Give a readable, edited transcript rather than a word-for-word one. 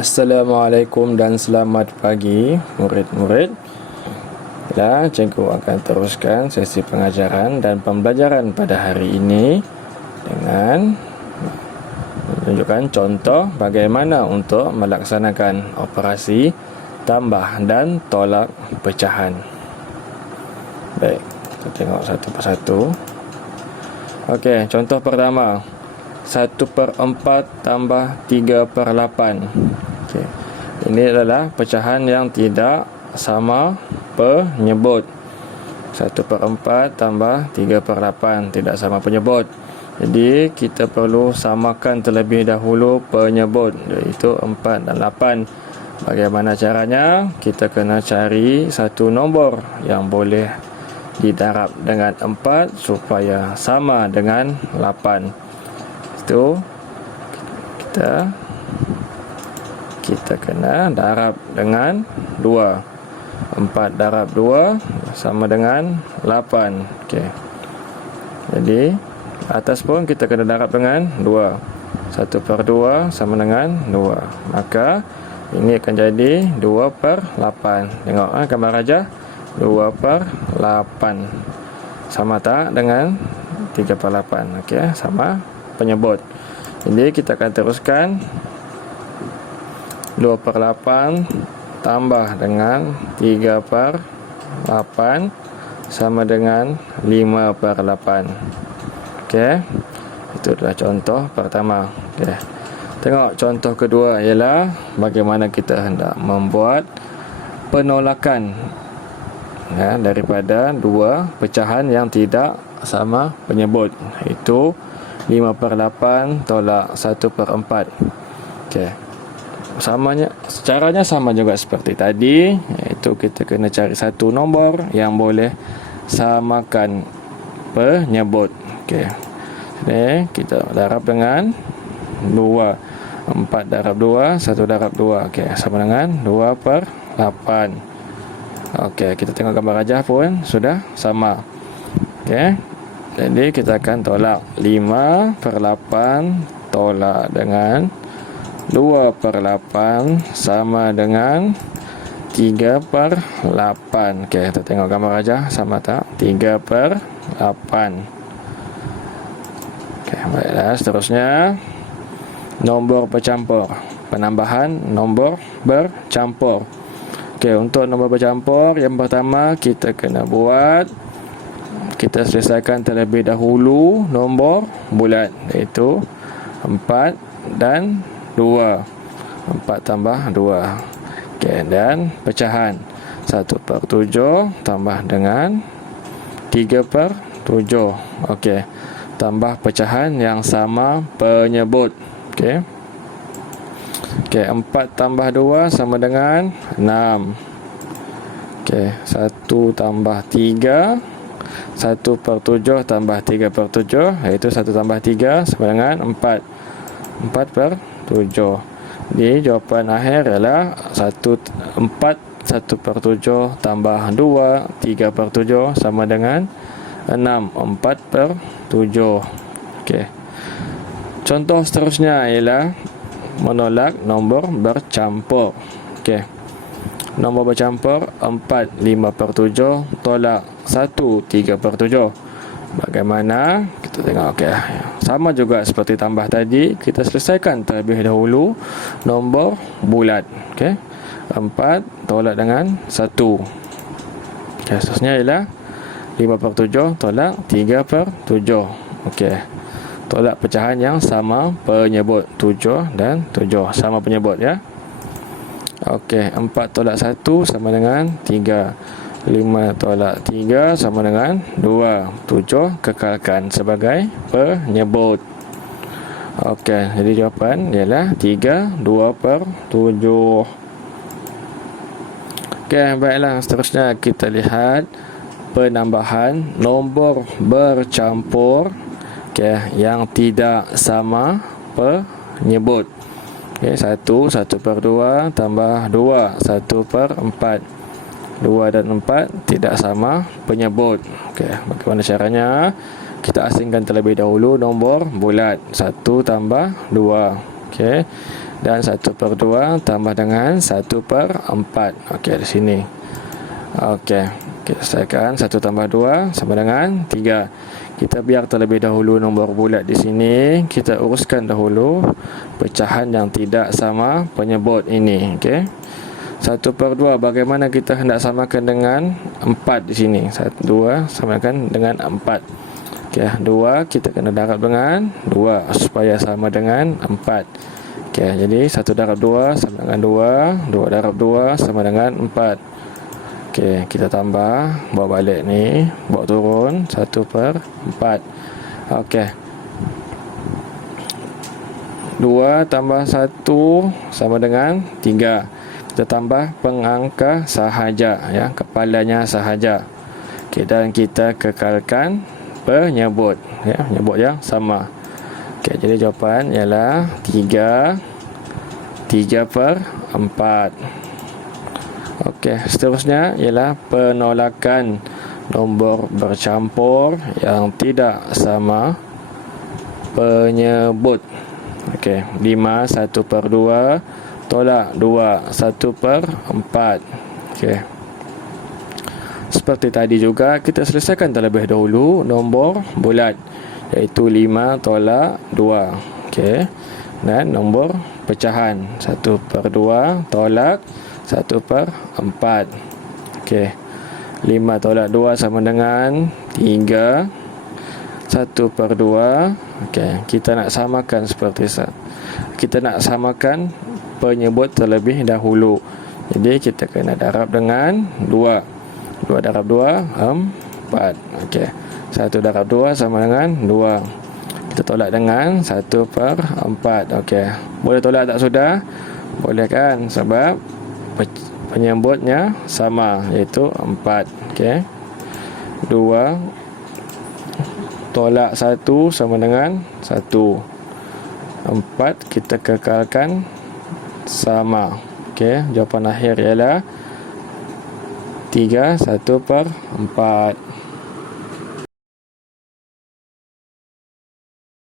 Assalamualaikum dan selamat pagi murid-murid. Ya, cikgu akan teruskan sesi pengajaran dan pembelajaran pada hari ini dengan menunjukkan contoh bagaimana untuk melaksanakan operasi tambah dan tolak pecahan. Baik, kita tengok satu persatu. Okey, contoh pertama, 1/4 tambah 3/8. Okay. Ini adalah pecahan yang tidak sama penyebut. 1/4 tambah 3/8 tidak sama penyebut. Jadi kita perlu samakan terlebih dahulu penyebut, iaitu 4 dan 8. Bagaimana caranya? Kita kena cari satu nombor yang boleh didarab dengan 4 supaya sama dengan 8. Itu kita kena darab dengan 2. 4 darab 2 sama dengan 8. Okey. Jadi atas pun kita kena darab dengan 2. 1/2 sama dengan 2. Maka ini akan jadi 2/8. Tengok gambar rajah 2/8. Sama tak dengan 3/8? Okey, sama penyebut. Jadi kita akan teruskan 2/8 tambah dengan 3/8 sama dengan 5/8. Okey. Itu adalah contoh pertama. Okey. Tengok contoh kedua ialah bagaimana kita hendak membuat penolakan daripada dua pecahan yang tidak sama penyebut, iaitu 5/8 tolak 1/4. Okey. Caranya sama juga seperti tadi, iaitu kita kena cari satu nombor yang boleh samakan penyebut. Okey. Jadi kita darab dengan 2. 4 darab 2, 1 darab 2. Okey, sama dengan 2/8. Okey, kita tengok gambar rajah pun sudah sama. Okey. Jadi kita akan tolak 5/8 tolak dengan 2/8 sama dengan 3/8. Okey, kita tengok gambar rajah sama tak? 3/8. Okey, baiklah, seterusnya nombor bercampur. Penambahan nombor bercampur. Okey, untuk nombor bercampur yang pertama kita kena kita selesaikan terlebih dahulu nombor bulat, iaitu 4 dan 2. 4 tambah 2. Okey, dan pecahan 1/7 tambah dengan 3/7. Okey, tambah pecahan yang sama penyebut. Okey. Okey, 4 tambah 2 sama dengan 6. Okey, 1 tambah 3, 1/7 tambah 3/7, iaitu 1 tambah 3 sama dengan 4. 4/7. Jadi jawapan akhir ialah 1/7 tambah 2, 3/7 sama dengan 6. 4/7. Okey. Contoh seterusnya ialah menolak nombor bercampur. Okey. Nombor bercampur 4 5/7 tolak 1 3/7. Bagaimana? Kita tengok. Okey. Sama juga seperti tambah tadi, kita selesaikan terlebih dahulu nombor bulat. Okey. 4 tolak dengan 1. Okey, seterusnya ialah 5/7 tolak 3/7. Okey. Tolak pecahan yang sama penyebut, 7 dan 7 sama penyebut ya. Okey, 4 tolak 1 sama dengan 3. 5 tolak 3 sama dengan 2. 7 kekalkan sebagai penyebut. Okey, jadi jawapan ialah 3 2/7. Okey, baiklah, seterusnya kita lihat penambahan nombor bercampur yang tidak sama penyebut. Okey, 1/2 tambah 2, 1/4. 2 dan 4 tidak sama penyebut. Okey, bagaimana caranya? Kita asingkan terlebih dahulu nombor bulat. 1 tambah 2. Okey. Dan 1/2 tambah dengan 1/4. Okey, di sini. Okey, kita selesaikan. 1 tambah 2 sama dengan 3. Kita biar terlebih dahulu nombor bulat di sini. Kita uruskan dahulu pecahan yang tidak sama penyebut ini. Okey. 1/2 bagaimana kita hendak samakan dengan 4 di sini. 2 samakan dengan 4. Okey, 2 kita kena darab dengan 2 supaya sama dengan 4. Okey, jadi 1/2 sama dengan 2, 2 darab 2 sama dengan 4. Okey, kita tambah, bawa balik ni, bawa turun 1/4. Okey. 2 tambah 1 sama dengan 3. Kita tambah pengangka sahaja, ya, kepalanya sahaja. Okey, dan kita kekalkan penyebut, ya, penyebut yang sama. Okey, jadi jawapan ialah 3/4. Okey, seterusnya ialah penolakan nombor bercampur yang tidak sama penyebut. Okey, 5 1/2 tolak 2 1/4. Okey. Seperti tadi juga, kita selesaikan terlebih dahulu nombor bulat, iaitu 5 tolak 2. Okey. Dan nombor pecahan 1/2 tolak 1/4. Okey. 5 tolak 2 sama dengan 3. 1/2. Okey, kita nak samakan kita nak samakan penyebut terlebih dahulu. Jadi kita kena darab dengan 2. 2 darab 2 4. Okey. 1 darab 2 sama dengan 2. Kita tolak dengan 1/4. Okey. Boleh tolak tak sudah? Boleh kan? Sebab penyebutnya sama, iaitu 4. Okey. 2 tolak 1 sama dengan 1. 4 kita kekalkan sama. Okey, jawapan akhir ialah 3 1/4.